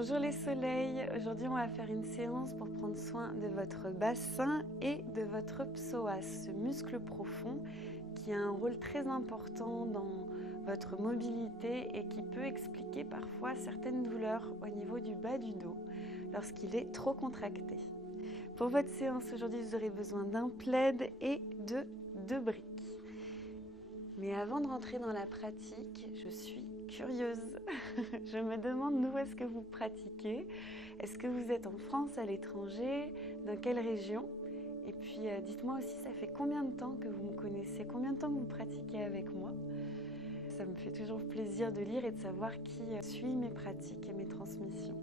Bonjour les soleils, aujourd'hui on va faire une séance pour prendre soin de votre bassin et de votre psoas, ce muscle profond qui a un rôle très important dans votre mobilité et qui peut expliquer parfois certaines douleurs au niveau du bas du dos lorsqu'il est trop contracté. Pour votre séance aujourd'hui, vous aurez besoin d'un plaid et de 2 briques. Mais avant de rentrer dans la pratique, je suis curieuse. Je me demande d'où est-ce que vous pratiquez. Est-ce que vous êtes en France, à l'étranger? Dans quelle région? Et puis dites-moi aussi, ça fait combien de temps que vous me connaissez? Combien de temps que vous pratiquez avec moi? Ça me fait toujours plaisir de lire et de savoir qui suit mes pratiques et mes transmissions.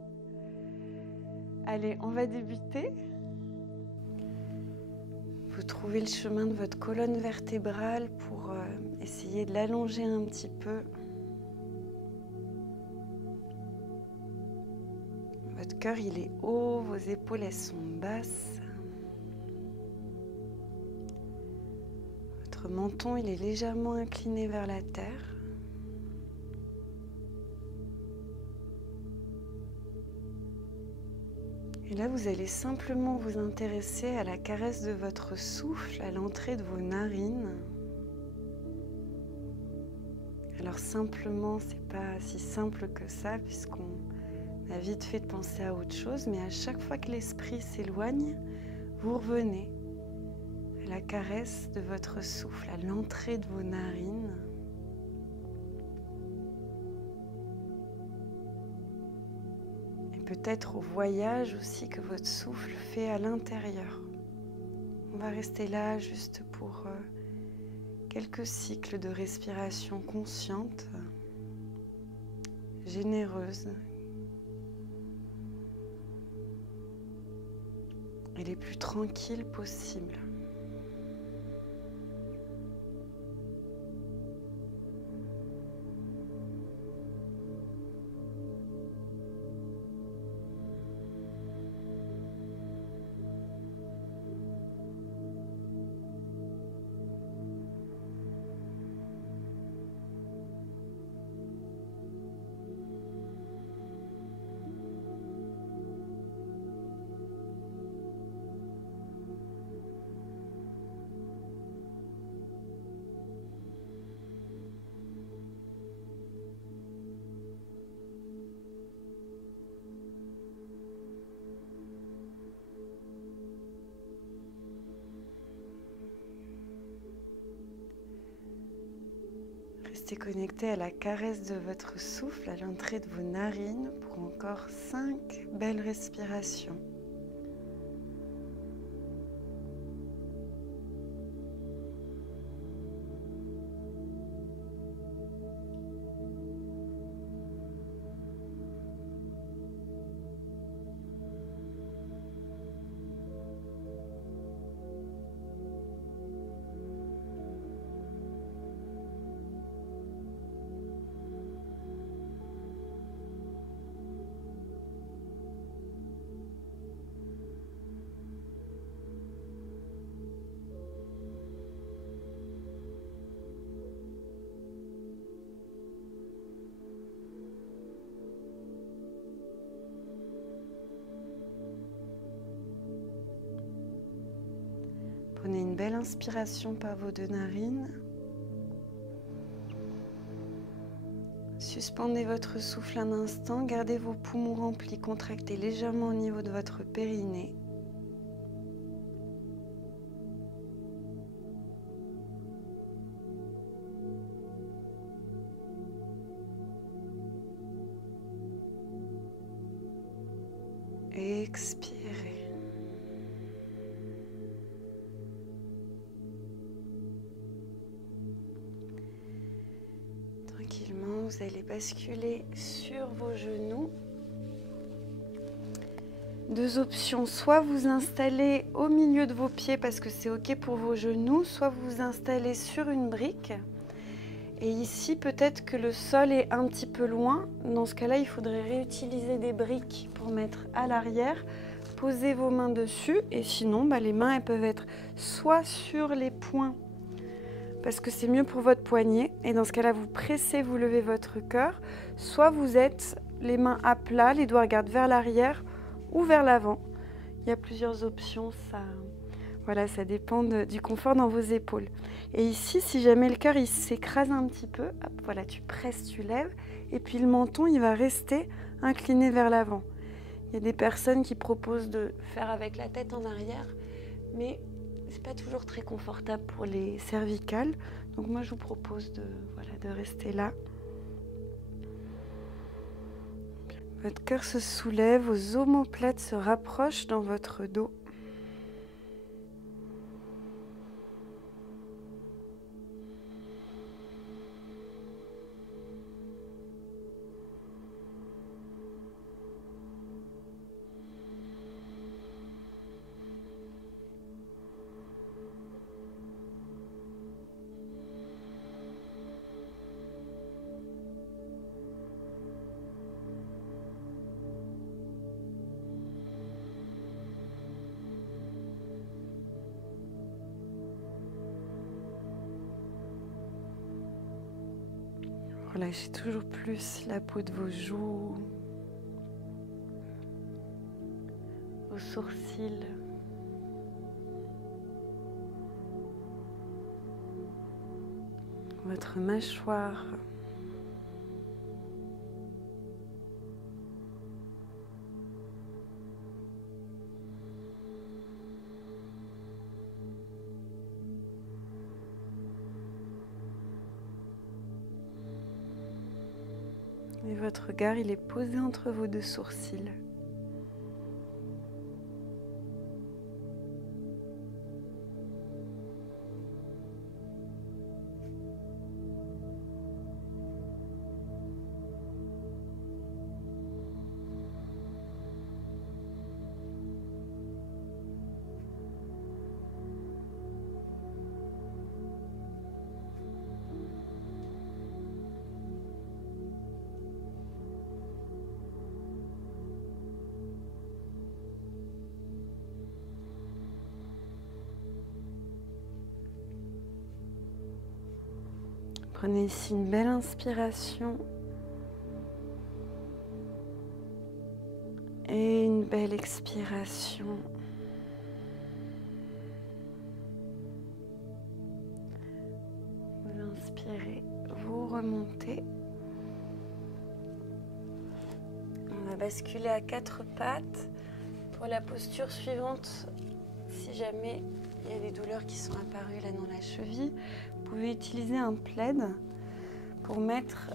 Allez, on va débuter. Vous trouvez le chemin de votre colonne vertébrale pour essayer de l'allonger un petit peu. Votre cœur, il est haut, vos épaules, elles sont basses. Votre menton, il est légèrement incliné vers la terre. Et là, vous allez simplement vous intéresser à la caresse de votre souffle, à l'entrée de vos narines. Alors simplement, c'est pas si simple que ça, puisqu'on a vite fait de penser à autre chose, mais à chaque fois que l'esprit s'éloigne, vous revenez à la caresse de votre souffle, à l'entrée de vos narines. Peut-être au voyage aussi que votre souffle fait à l'intérieur. On va rester là juste pour quelques cycles de respiration consciente, généreuse et les plus tranquilles possibles. Restez connecté à la caresse de votre souffle à l'entrée de vos narines pour encore 5 belles respirations. Prenez une belle inspiration par vos 2 narines. Suspendez votre souffle un instant, gardez vos poumons remplis, contractez légèrement au niveau de votre périnée. Expirez. Tranquillement, vous allez basculer sur vos genoux. 2 options, soit vous installez au milieu de vos pieds parce que c'est ok pour vos genoux, soit vous vous installez sur une brique. Et ici, peut-être que le sol est un petit peu loin. Dans ce cas-là, il faudrait réutiliser des briques pour mettre à l'arrière. Posez vos mains dessus et sinon, les mains elles peuvent être soit sur les poings parce que c'est mieux pour votre poignet. Et dans ce cas-là, vous pressez, vous levez votre cœur. Soit vous êtes les mains à plat, les doigts regardent vers l'arrière ou vers l'avant. Il y a plusieurs options, voilà, ça dépend du confort dans vos épaules. Et ici, si jamais le cœur il s'écrase un petit peu, hop, voilà, tu presses, tu lèves, et puis le menton il va rester incliné vers l'avant. Il y a des personnes qui proposent de faire avec la tête en arrière, mais c'est pas toujours très confortable pour les cervicales. Donc moi je vous propose de rester là. Votre cœur se soulève, vos omoplates se rapprochent dans votre dos. Relâchez toujours plus la peau de vos joues, vos sourcils, votre mâchoire. Et votre regard, il est posé entre vos deux sourcils. Prenez ici une belle inspiration et une belle expiration. Vous inspirez, vous remontez. On va basculer à 4 pattes. Pour la posture suivante, si jamais il y a des douleurs qui sont apparues là dans la cheville, vous pouvez utiliser un plaid pour mettre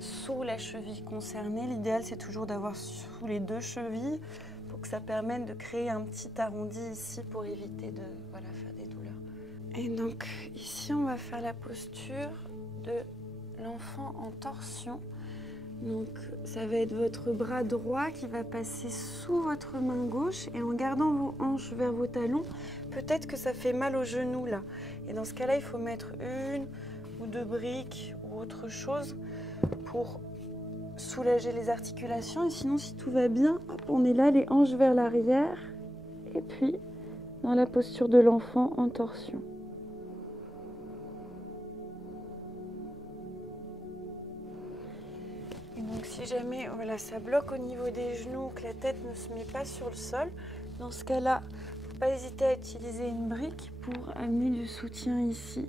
sous la cheville concernée. L'idéal, c'est toujours d'avoir sous les deux chevilles pour que ça permette de créer un petit arrondi ici pour éviter de faire des douleurs. Et donc ici, on va faire la posture de l'enfant en torsion. Donc ça va être votre bras droit qui va passer sous votre main gauche et en gardant vos hanches vers vos talons, peut-être que ça fait mal aux genoux là. Et dans ce cas-là, il faut mettre 1 ou 2 briques ou autre chose pour soulager les articulations. Et sinon, si tout va bien, hop, on est là, les hanches vers l'arrière et puis dans la posture de l'enfant en torsion. Et donc si jamais ça bloque au niveau des genoux, que la tête ne se met pas sur le sol, dans ce cas-là, il ne faut pas hésiter à utiliser une brique pour amener du soutien ici,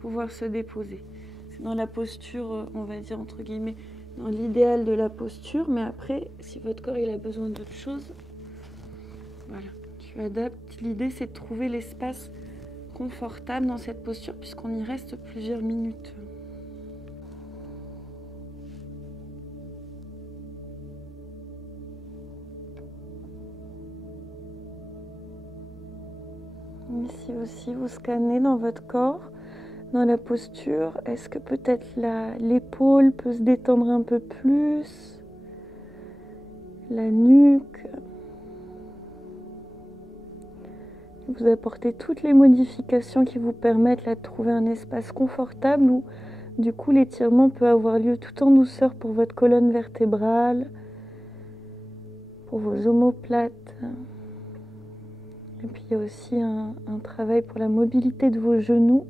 pouvoir se déposer. C'est dans la posture, on va dire entre guillemets, dans l'idéal de la posture, mais après, si votre corps il a besoin d'autre chose, voilà, tu adaptes. L'idée c'est de trouver l'espace confortable dans cette posture puisqu'on y reste plusieurs minutes. Ici aussi, vous scannez dans votre corps, dans la posture. Est-ce que peut-être l'épaule peut se détendre un peu plus? La nuque? Vous apportez toutes les modifications qui vous permettent là, de trouver un espace confortable où du coup l'étirement peut avoir lieu tout en douceur pour votre colonne vertébrale, pour vos omoplates. Et puis il y a aussi un travail pour la mobilité de vos genoux.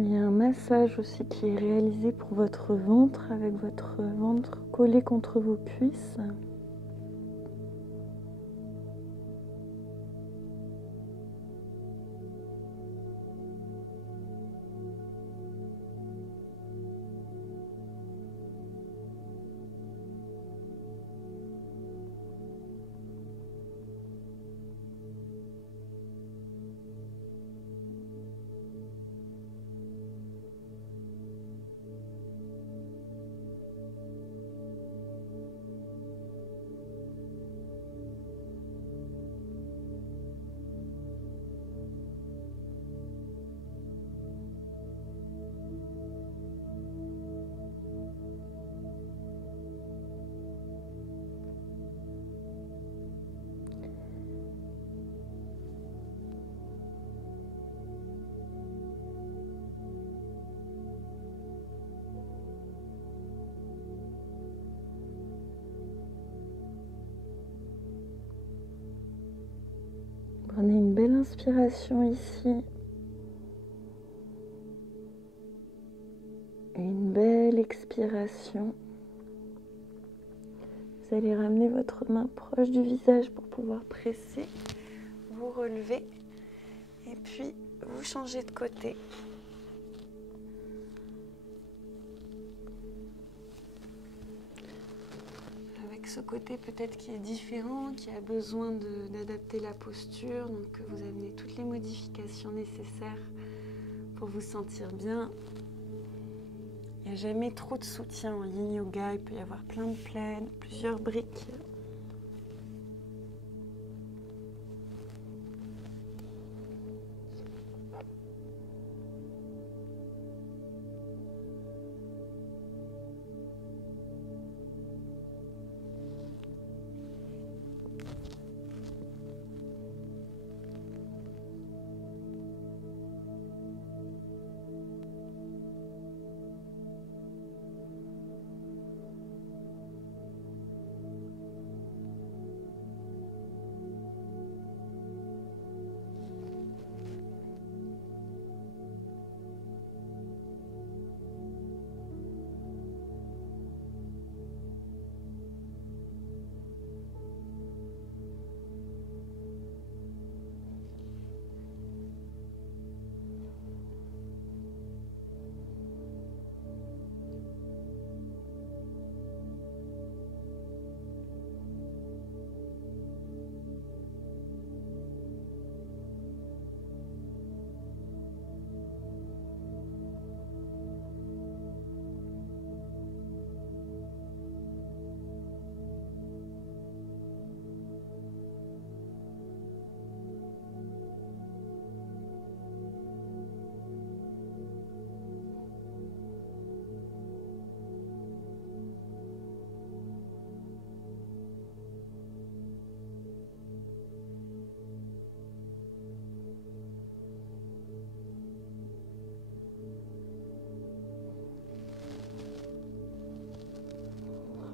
Il y a un massage aussi qui est réalisé pour votre ventre, avec votre ventre collé contre vos cuisses. Prenez une belle inspiration ici. Et une belle expiration. Vous allez ramener votre main proche du visage pour pouvoir presser, vous relever et puis vous changez de côté. Avec ce côté peut-être qui est différent, qui a besoin d'adapter la posture, donc vous amenez toutes les modifications nécessaires pour vous sentir bien. Il n'y a jamais trop de soutien en yin yoga, il peut y avoir plein de plaines, plusieurs briques.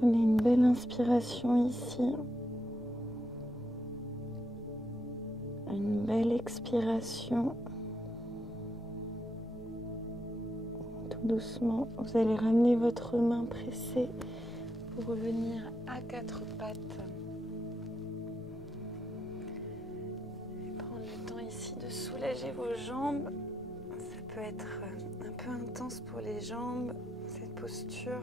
Prenez une belle inspiration ici. Une belle expiration. Tout doucement, vous allez ramener votre main pressée pour revenir à quatre pattes. Et prendre le temps ici de soulager vos jambes. Ça peut être un peu intense pour les jambes, cette posture.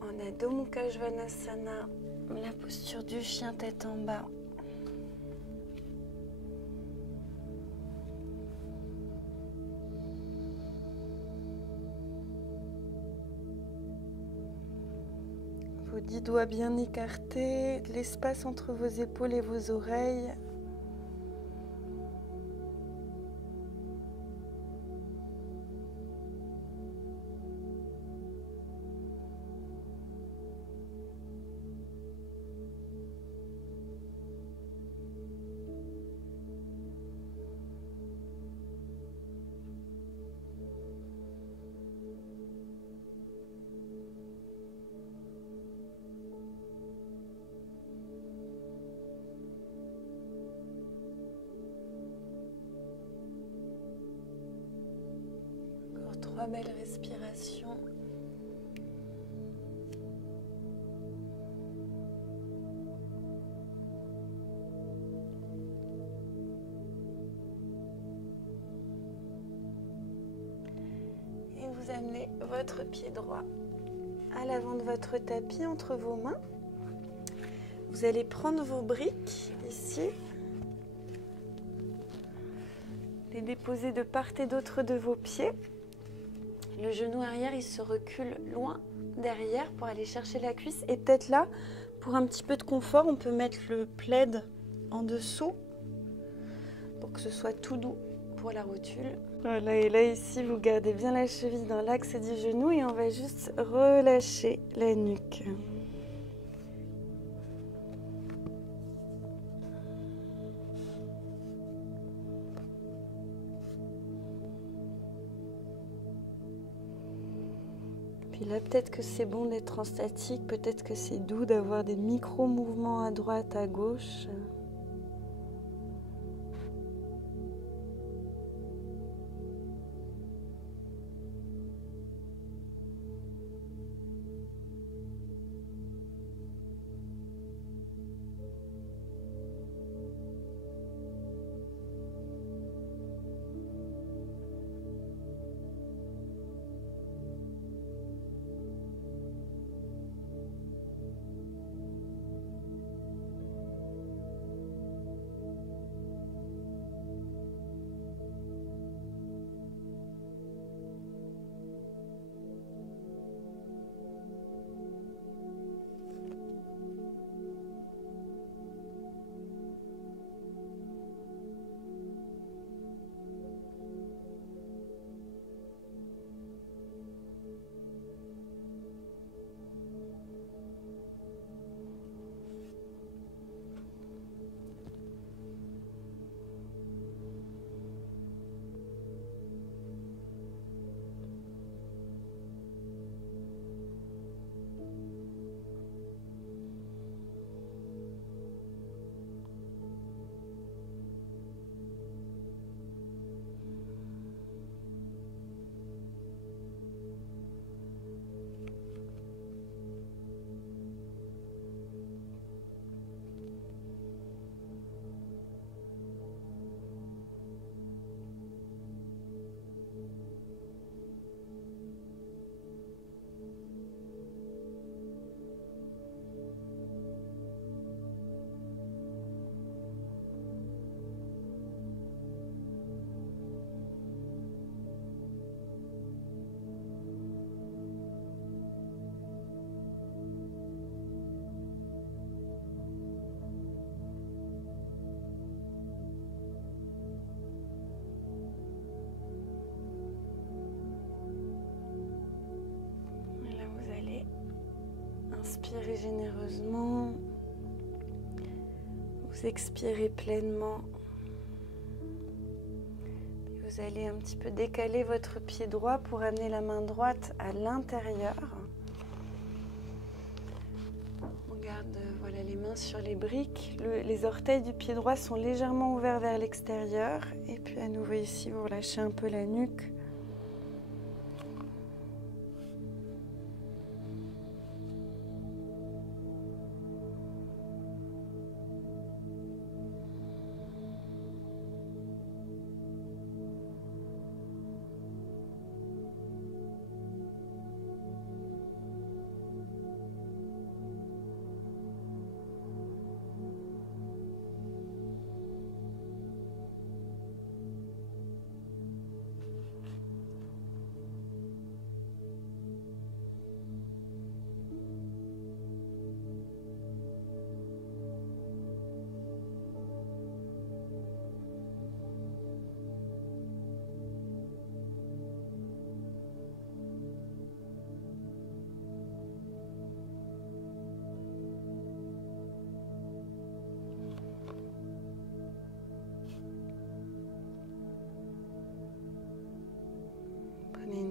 En Adho Mukha Svanasana, la posture du chien tête en bas. Vos 10 doigts bien écartés, l'espace entre vos épaules et vos oreilles. 3 belles respirations. Et vous amenez votre pied droit à l'avant de votre tapis entre vos mains. Vous allez prendre vos briques ici, les déposer de part et d'autre de vos pieds. Le genou arrière, il se recule loin derrière pour aller chercher la cuisse. Et peut-être là, pour un petit peu de confort, on peut mettre le plaid en dessous pour que ce soit tout doux pour la rotule. Voilà, et là ici, vous gardez bien la cheville dans l'axe du genou et on va juste relâcher la nuque. Puis là, peut-être que c'est bon d'être en statique, peut-être que c'est doux d'avoir des micro-mouvements à droite, à gauche. Inspirez généreusement, vous expirez pleinement. Vous allez un petit peu décaler votre pied droit pour amener la main droite à l'intérieur. On garde voilà, les mains sur les briques. Les orteils du pied droit sont légèrement ouverts vers l'extérieur. Et puis à nouveau ici, vous relâchez un peu la nuque.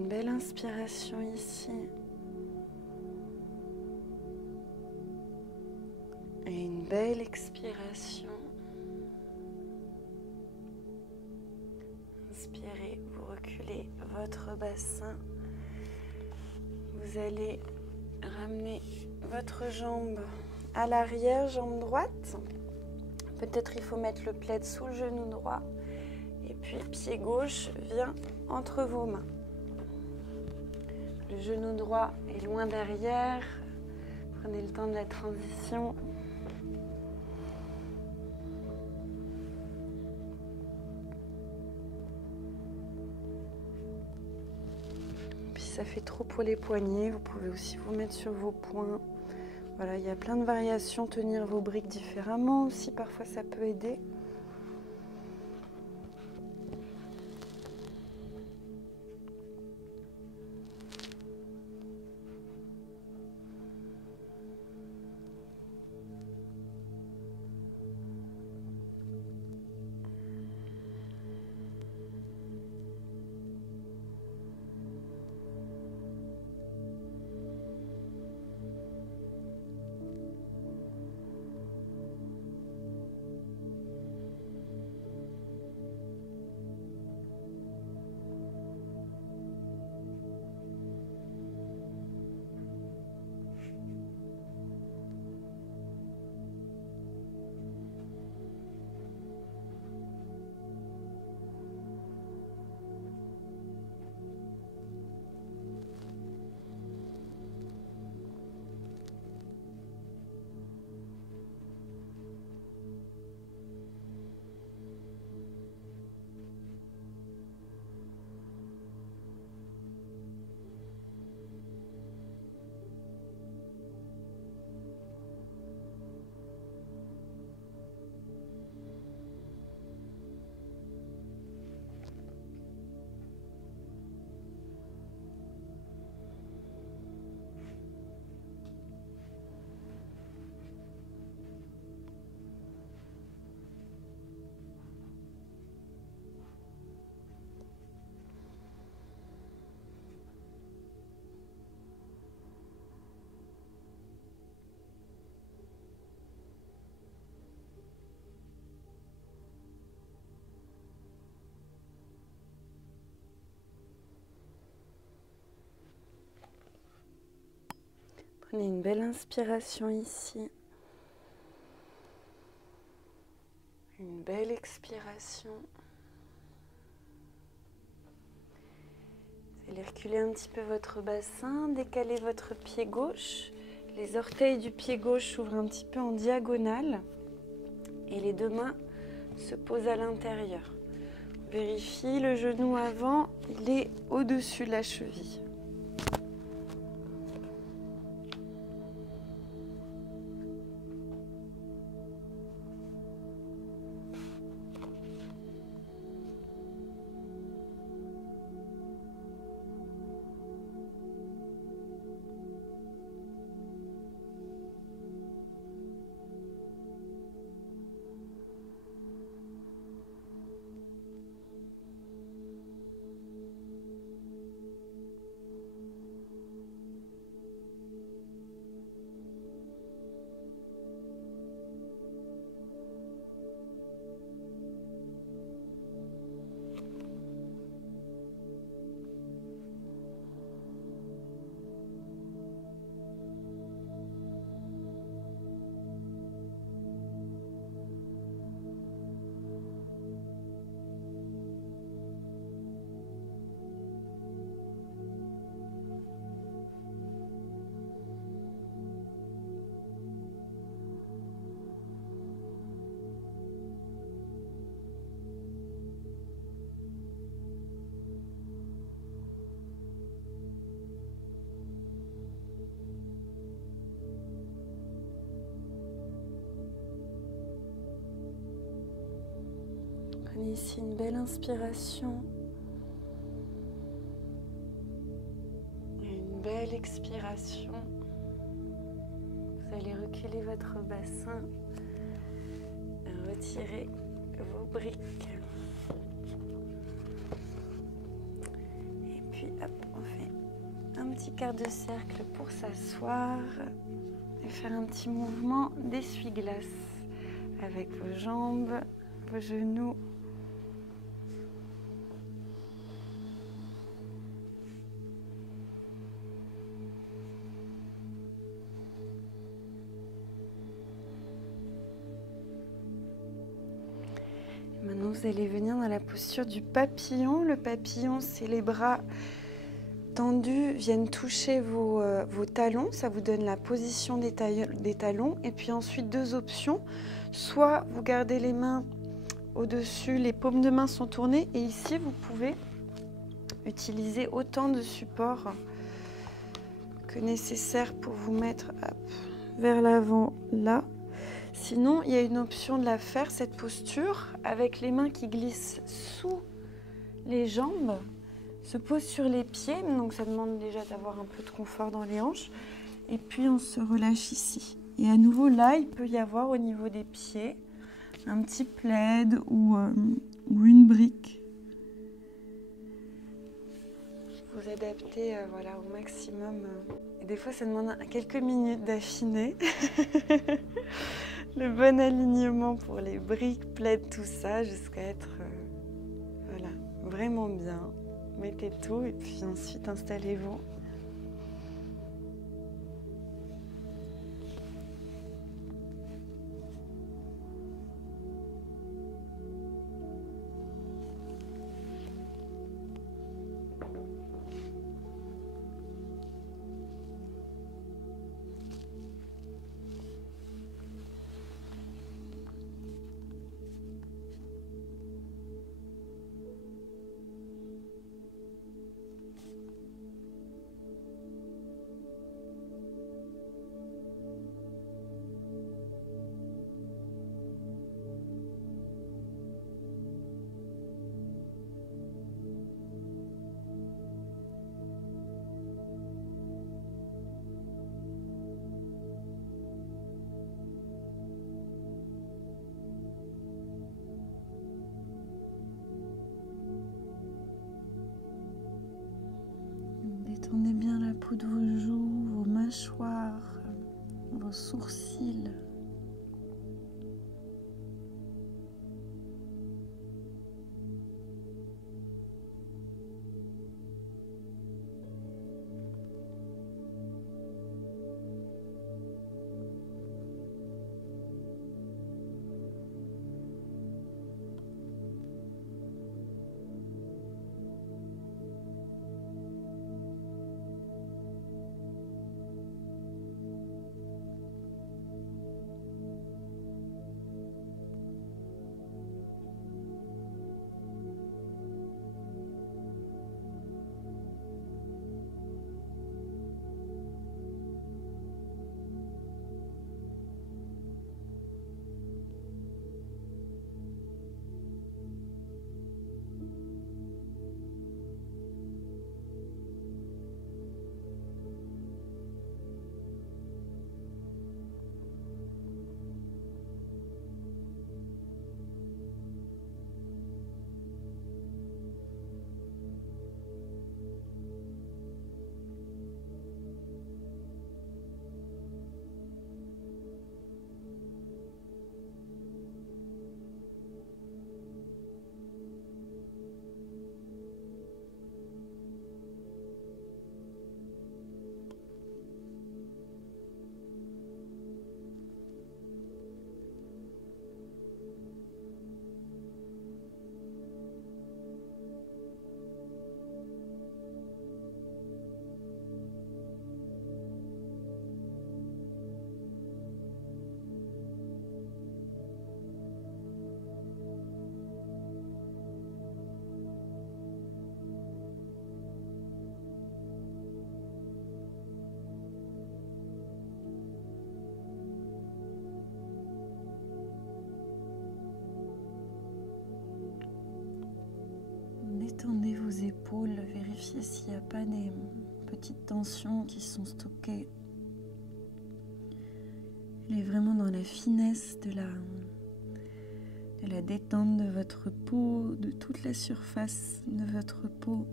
Belle inspiration ici. Et une belle expiration. Inspirez, vous reculez votre bassin vous allez ramener votre jambe à l'arrière, jambe droite. Peut-être il faut mettre le plaid sous le genou droit. Et puis pied gauche vient entre vos mains. Le genou droit est loin derrière. Prenez le temps de la transition. Puis si ça fait trop pour les poignets, vous pouvez aussi vous mettre sur vos poings. Voilà, il y a plein de variations. Tenir vos briques différemment aussi, parfois ça peut aider. Prenez une belle inspiration ici. Une belle expiration. Vous allez reculer un petit peu votre bassin, décaler votre pied gauche. Les orteils du pied gauche s'ouvrent un petit peu en diagonale et les deux mains se posent à l'intérieur. Vérifiez, le genou avant, il est au-dessus de la cheville. Prenez ici une belle inspiration et une belle expiration. Vous allez reculer votre bassin, retirer vos briques. Et puis hop, on fait un petit quart de cercle pour s'asseoir et faire un petit mouvement d'essuie-glace avec vos jambes, vos genoux. Maintenant, vous allez venir dans la posture du papillon. Le papillon, c'est les bras tendus, viennent toucher vos talons. Ça vous donne la position des talons. Et puis ensuite, deux options. Soit vous gardez les mains au-dessus, les paumes de main sont tournées. Et ici, vous pouvez utiliser autant de supports que nécessaire pour vous mettre vers l'avant là. Sinon, il y a une option de la faire, cette posture, avec les mains qui glissent sous les jambes, se posent sur les pieds, donc ça demande déjà d'avoir un peu de confort dans les hanches. Et puis on se relâche ici. Et à nouveau là, il peut y avoir au niveau des pieds un petit plaid ou une brique. Vous adaptez voilà, au maximum. Et des fois, ça demande quelques minutes d'affiner. Le bon alignement pour les briques, plaids, tout ça, jusqu'à être voilà, vraiment bien. Mettez tout et puis ensuite installez-vous. Détendez bien la peau de vos joues, vos mâchoires, vos sourcils. Détendez vos épaules, vérifiez s'il n'y a pas des petites tensions qui sont stockées. Elle est vraiment dans la finesse de la détente de votre peau, de toute la surface de votre peau.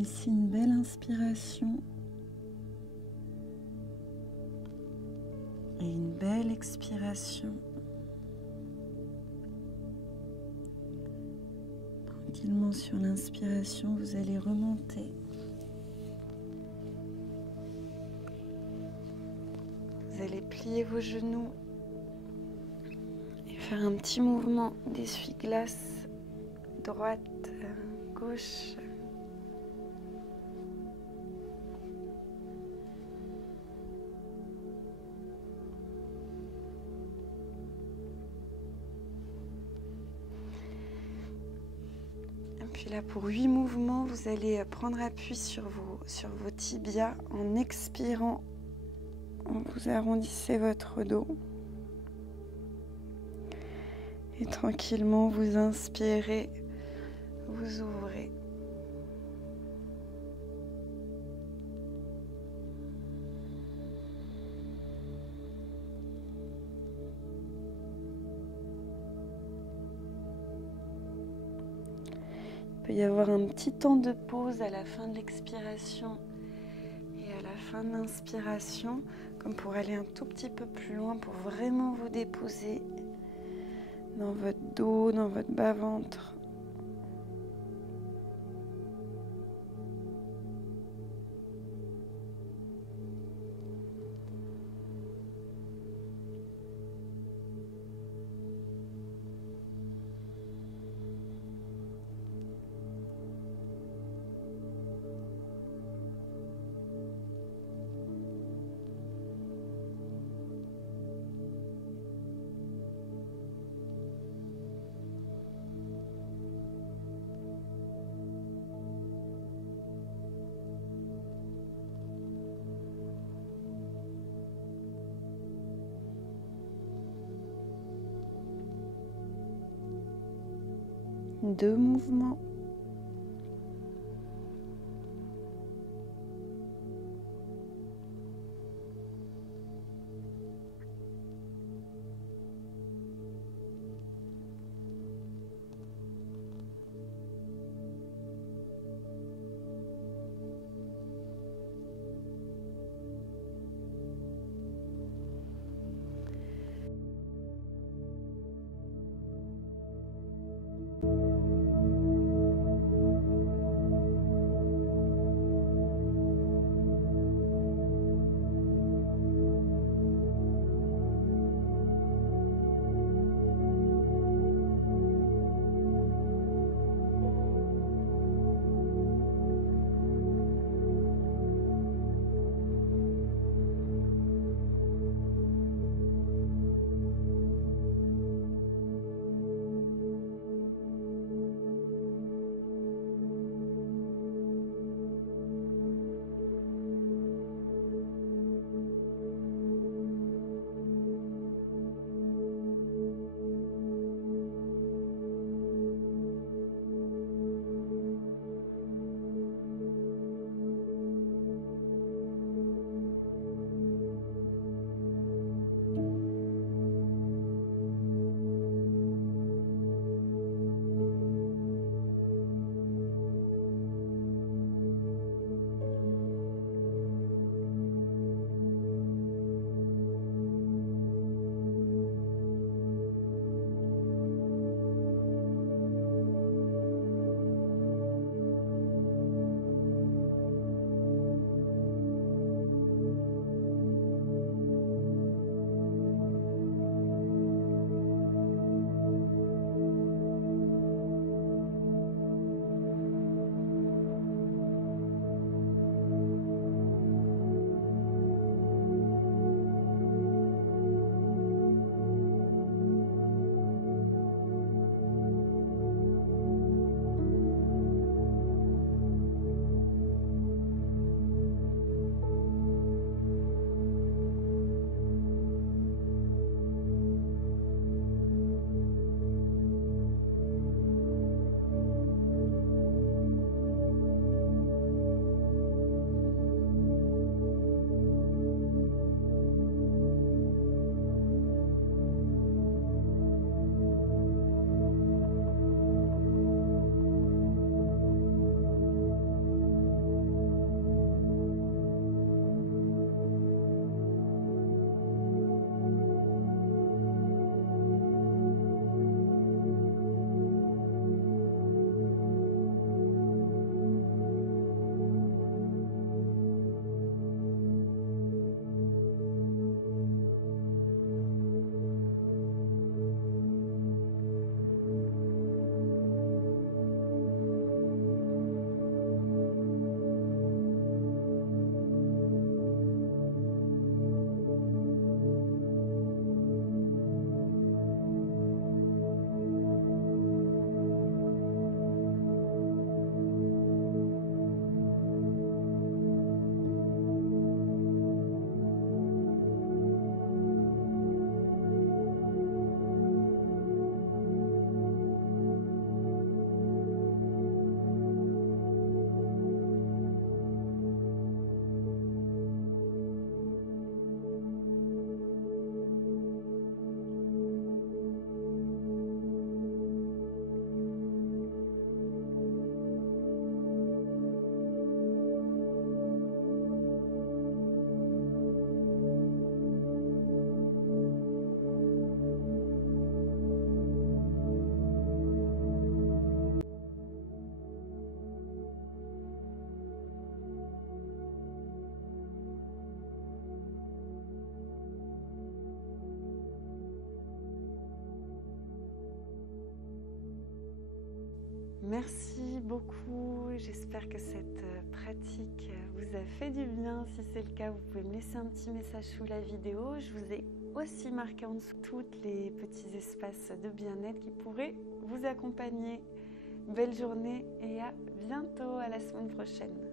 ici une belle inspiration et une belle expiration. Tranquillement sur l'inspiration, vous allez remonter. Vous allez plier vos genoux et faire un petit mouvement d'essuie-glace droite, gauche. Et puis là, pour 8 mouvements, vous allez prendre appui sur vos tibias en expirant. Vous arrondissez votre dos. Et tranquillement, vous inspirez, vous ouvrez. Il peut y avoir un petit temps de pause à la fin de l'expiration et à la fin de l'inspiration, comme pour aller un tout petit peu plus loin, pour vraiment vous déposer dans votre dos, dans votre bas-ventre. Deux mouvements. Merci beaucoup. J'espère que cette pratique vous a fait du bien. Si c'est le cas, vous pouvez me laisser un petit message sous la vidéo. Je vous ai aussi marqué en dessous tous les petits espaces de bien-être qui pourraient vous accompagner. Belle journée et à bientôt, à la semaine prochaine.